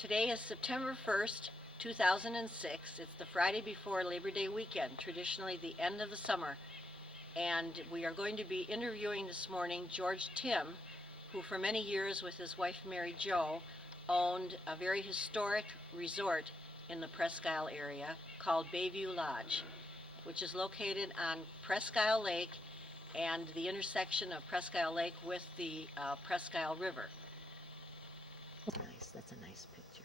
Today is September 1st, 2006. It's the Friday before Labor Day weekend, traditionally the end of the summer. And we are going to be interviewing this morning George Timm, who for many years with his wife Mary Jo owned a very historic resort in the Presque Isle area called Bayview Lodge, which is located on Presque Isle Lake and the intersection of Presque Isle Lake with the Presque Isle River. Nice, that's a nice picture.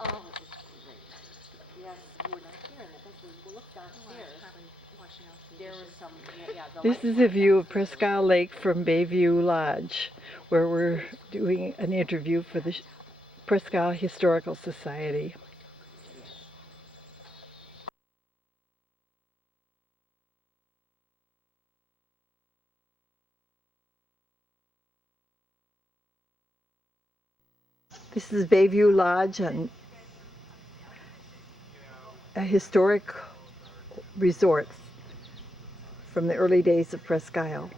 Oh, it's great. Yes, you were not here, and I think we looked downstairs. There was some, This is a view of Presque Isle Lake from Bayview Lodge, where we're doing an interview for the Presque Isle Historical Society. This is Bayview Lodge, a historic resort from the early days of Presque Isle.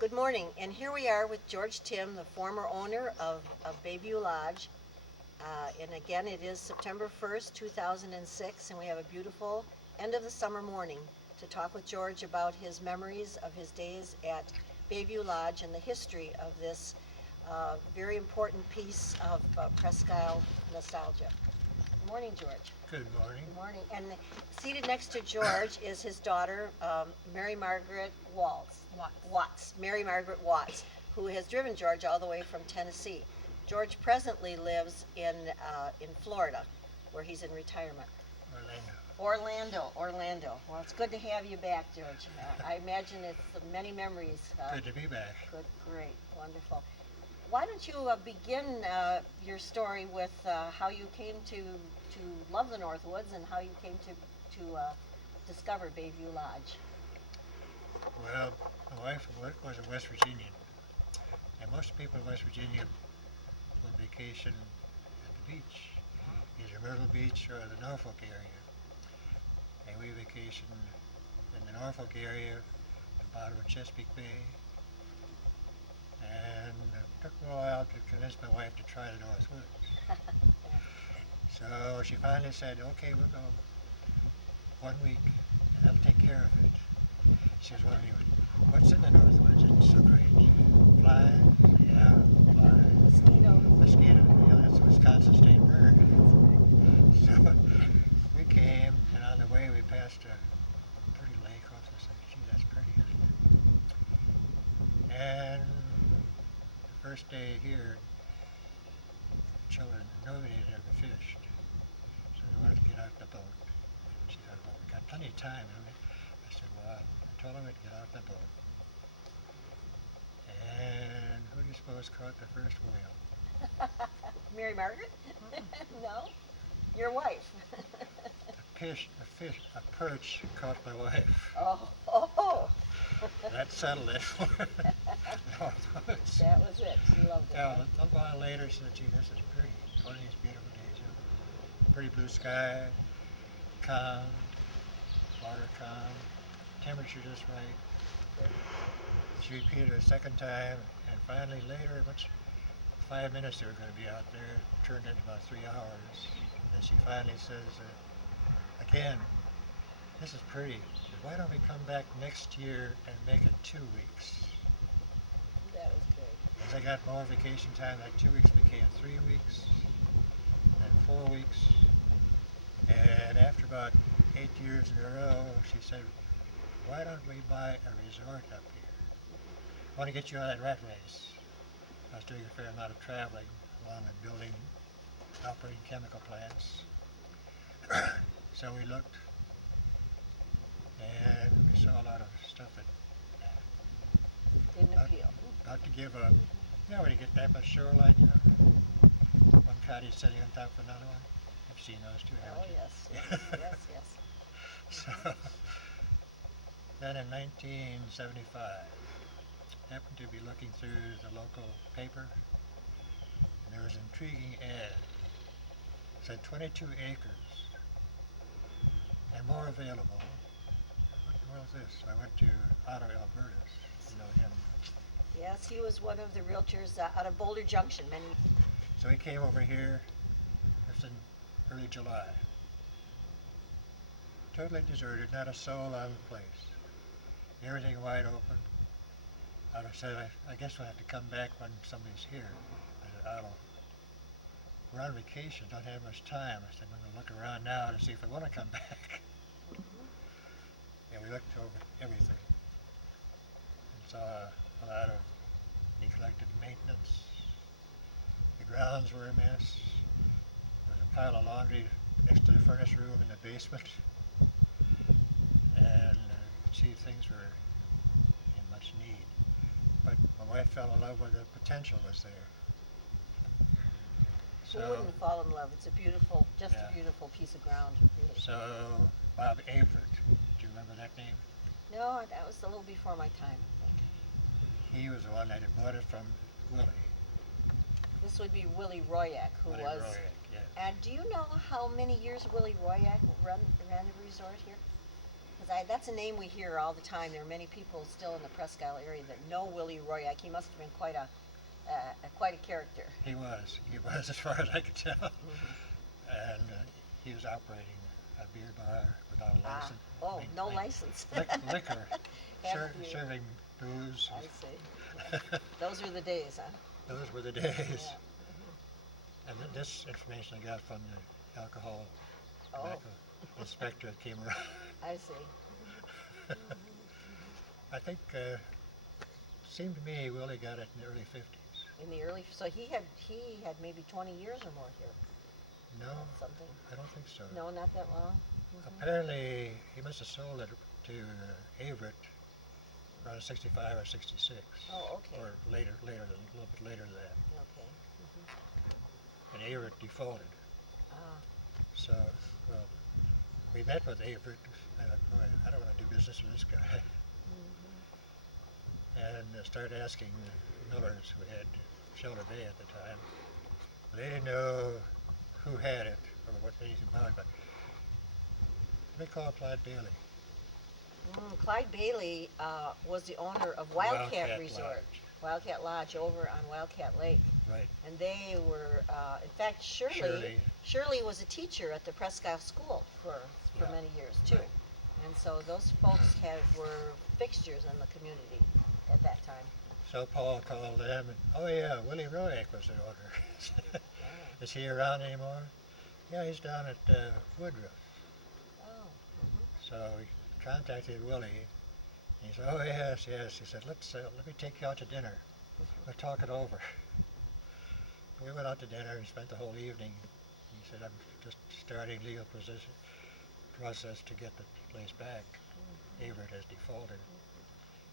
Good morning, and here we are with George Timm, the former owner of Bayview Lodge. And again, it is September 1st, 2006, and we have a beautiful end of the summer morning to talk with George about his memories of his days at Bayview Lodge and the history of this very important piece of Presque Isle nostalgia. Good morning, George. Good morning. Good morning. And seated next to George is his daughter, Mary Margaret Watts. Mary Margaret Watts, who has driven George all the way from Tennessee. George presently lives in Florida, where he's in retirement. Orlando. Well, it's good to have you back, George. I imagine it's many memories. Good to be back. Good, great, wonderful. Why don't you begin your story with how you came to love the Northwoods and how you came to discover Bayview Lodge? Well, my wife was a West Virginian, and most people in West Virginia would vacation at the beach, either Myrtle Beach or the Norfolk area. And we vacationed in the Norfolk area, the bottom of Chesapeake Bay, and it took a while to convince my wife to try the Northwoods. So she finally said, okay, we'll go 1 week, and I'll take care of it. She was wondering, what's in the Northwoods? It's so great. Flies? Yeah, flies. Mosquitoes, that's a Wisconsin state bird. So we came, and on the way we passed a pretty lake off the side. Gee, that's pretty, isn't it? And the first day here, children, nobody had ever fished. So they wanted to get out the boat. And she said, well, we got plenty of time, haven't we? I said, well, I told them to get out the boat. And who do you suppose caught the first whale? Mary Margaret? No? Your wife? A perch caught my wife. Oh. That settled it for her. That was it. She loved it. Yeah, Right? a little while later, she said, gee, this is pretty. It's one of these beautiful days. Pretty blue sky, calm, water calm, temperature just right. She repeated it a second time, and finally later, 5 minutes they were going to be out there, turned into about 3 hours. Then she finally says, again, this is pretty. She said, why don't we come back next year and make it 2 weeks? That was great. As I got more vacation time, that 2 weeks became 3 weeks, and then 4 weeks. And after about 8 years in a row, she said, why don't we buy a resort up here? I want to get you out of that rat race. I was doing a fair amount of traveling along with building, operating chemical plants. So we looked, and we saw a lot of stuff that Didn't About- appeal. about to give up. You know, when you get that much shoreline, you know, one cottage sitting on top of another one. I've seen those too, Oh, haven't you? yes, yes, yes, yes. So, then in 1975, happened to be looking through the local paper, and there was an intriguing ad. It said 22 acres and more available. What the world is this? I went to Otto Albertus, you know him. Yes, he was one of the realtors out of Boulder Junction many. So he came over here. It was in early July. Totally deserted, not a soul on the place. Everything wide open. Otto said, I guess we'll have to come back when somebody's here. I said, Otto, we're on vacation, don't have much time. I said, we're going to look around now to see if we want to come back. And we looked over everything and saw a lot of neglected maintenance. The grounds were a mess. There was a pile of laundry next to the furnace room in the basement. And you could see things were in much need. But my wife fell in love with the potential was there. Who wouldn't fall in love? It's a beautiful, just Yeah. a beautiful piece of ground, really. So Bob Averitt, do you remember that name? No, that was a little before my time, I think. He was the one that had bought it from Willie. This would be Willie Royak, who Willie was. Royak, yes. And do you know how many years Willie Royak ran the resort here? Because that's a name we hear all the time. There are many people still in the Presque Isle area that know Willie Royak. He must have been quite a character. He was as far as I could tell. And he was operating a beer bar without a license. Oh, no Like license. liquor, Have beer. serving booze. I see. Those were the days, huh? Those were the days. Yeah. And this information I got from the alcohol Oh, tobacco inspector that came around. I see. I think, seemed to me Willie got it in the early 50s. In the early, so he had maybe 20 years or more here, No, something. I don't think so. No, not that long. Apparently, he must have sold it to Averitt around 65 or 66. Oh, okay. Or a little bit later than that. Okay. And Averitt defaulted. Ah, So, well, we met with Averitt. I thought, boy, I don't want to do business with this guy. And started asking the Millers who had Shelter Bay at the time. They didn't know who had it or what anything about it, but they called Clyde Bailey. Clyde Bailey was the owner of Wildcat Resort, Lodge. Wildcat Lodge over on Wildcat Lake. Right. And they were, in fact, Shirley was a teacher at the Presque Isle School for Yeah. many years too. Right. And so those folks were fixtures in the community at that time. So Paul called them, and oh yeah, Willie Royak was the owner. Is he around anymore? Yeah, he's down at Woodruff. Oh. So we contacted Willie. And he said, oh yes, yes. He said, let me take you out to dinner. We'll talk it over. We went out to dinner and spent the whole evening. He said, I'm just starting legal process to get the place back. Averitt has defaulted.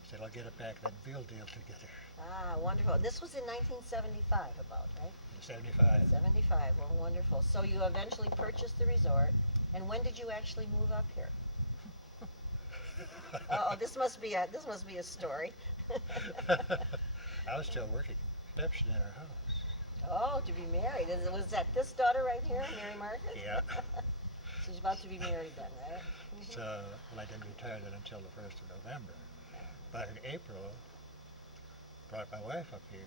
He said, I'll get it back, then we'll deal together. Ah, wonderful. This was in 1975 about, right? In 75. 75, well, wonderful. So you eventually purchased the resort, and when did you actually move up here? Oh, this must be a story. I was still working reception in our house. Oh, to be married. Was that this daughter right here, Mary Margaret? Yeah. She's about to be married then, right? So, well, I didn't retire then until the 1st of November. But in April, brought my wife up here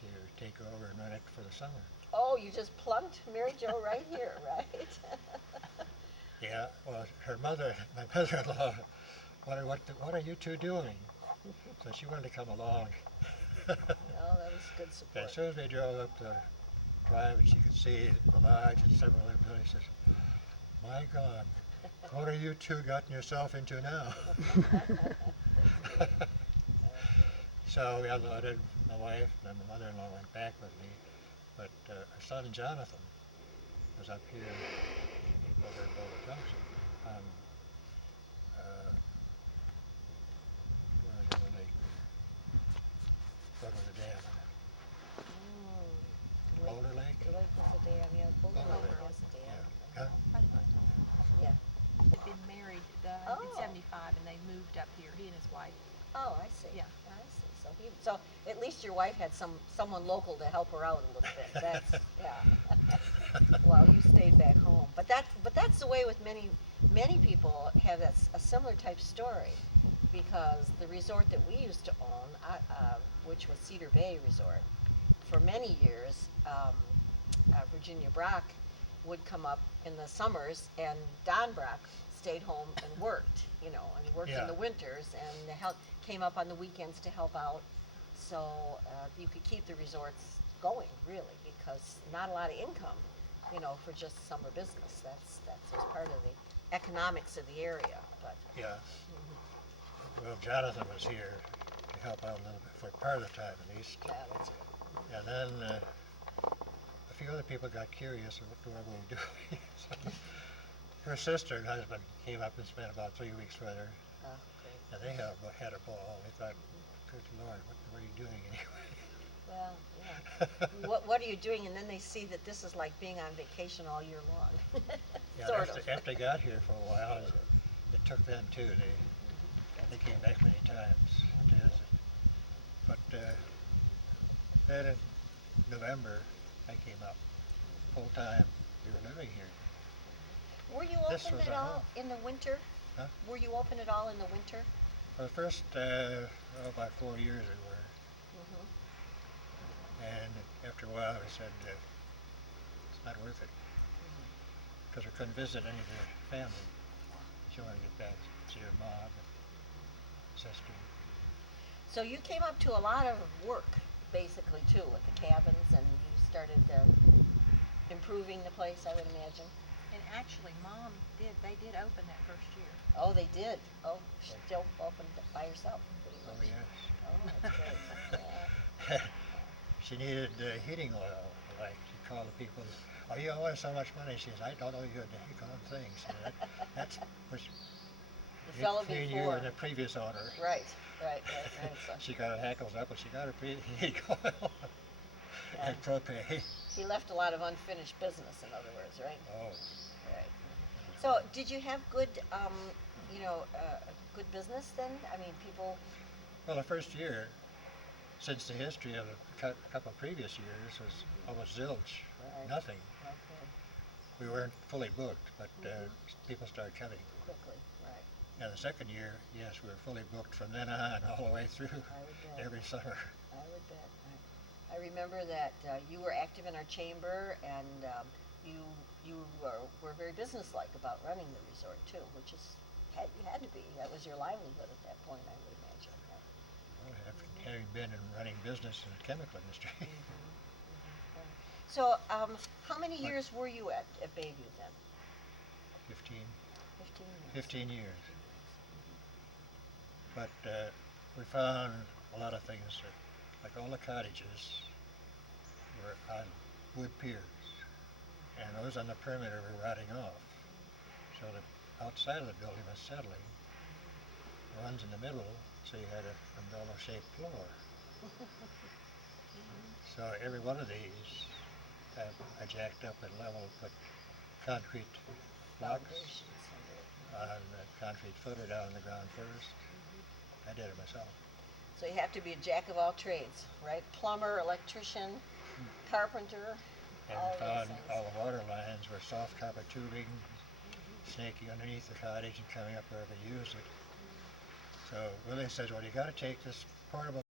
to take over and run it for the summer. Oh, you just plunked Mary Jo right here, right? Yeah, well, her mother, my mother-in-law, what are you two doing? So she wanted to come along. Oh, that was good support. As soon as we drove up the drive and she could see the lodge and several other buildings, she says, my God, what have you two gotten yourself into now? So we unloaded my wife, and my mother-in-law went back with me, but our son Jonathan was up here over at Boulder Junction on, where is the lake there? What was the dam on it? Boulder Lake? The lake was a dam, yeah, Boulder Boulder Lake Lake. was a dam. Yeah. Huh? Yeah. They'd been married Oh. in '75, and they moved up here. He and his wife. Oh, I see. Yeah. I see. So at least your wife had someone local to help her out a little bit. That's yeah. Well, you stayed back home, but that's the way with many people have a similar type story, because the resort that we used to own, which was Cedar Bay Resort, for many years, Virginia Brock would come up in the summers, and Don Brock stayed home and worked, and he worked in Yeah. the winters, and came up on the weekends to help out. So you could keep the resorts going, really, because not a lot of income, for just summer business. That's just part of the economics of the area. But Yeah. Well, Jonathan was here to help out a little bit for part of the time at least. yeah, that's good. And then a few other people got curious of what we were doing. So her sister and husband came up and spent about 3 weeks with her, Oh, great. and they had a ball. They thought, good Lord, what are you doing anyway? Well, yeah. What are you doing? And then they see that this is like being on vacation all year long. Yeah, Sort of. after they got here for a while, it took them too. They came back many times to visit. But then in November, I came up full time. We were living here. Were you This open was at our all home. in the winter? Huh? Were you open at all in the winter? For the first about 4 years we were. And after a while, we said, it's not worth it. Because we couldn't visit any of the family. She wanted to get back to see her mom and sister. So you came up to a lot of work, basically, too, with the cabins, and you started improving the place, I would imagine. And actually, Mom they did open that first year. Oh, they did. Oh, she still opened it by herself, pretty Oh, much. yes. Oh, that's great. Yeah. She needed heating oil. Like, she called the people, oh, you owe us so much money. She says, I don't owe you a daggone thing. She said, that's which The fellow between you before. and the previous owner. Right. So She got her hackles up when she got her heating oil and propane. he left a lot of unfinished business, in other words, right? Oh, Right. So did you have good, good business then? I mean, people. well, the first year, since the history of a couple of previous years was almost zilch, Right. nothing. Okay. We weren't fully booked, but people started coming. Quickly, right. And the second year, yes, we were fully booked from then on all the way through I would bet. every summer. I would bet. I remember that you were active in our chamber, and you were very businesslike about running the resort too, which you had to be. That was your livelihood at that point, I would imagine. Yeah. Well, having been in running business in the chemical industry, So, how many years were you at Bayview then? 15, 15 years. 15 years. But we found a lot of things that, like all the cottages were on wood piers, and those on the perimeter were rotting off. So the outside of the building was settling, runs in the middle, so you had an umbrella-shaped floor. So every one of these I jacked up and leveled, put concrete blocks Foundations under it. on the concrete footer down on the ground first. I did it myself. So you have to be a jack of all trades, right? Plumber, electrician, carpenter, And all we those found things. all the water lines were soft copper tubing, snaking underneath the cottage and coming up wherever you use it. So Willie says, well, you got to take this portable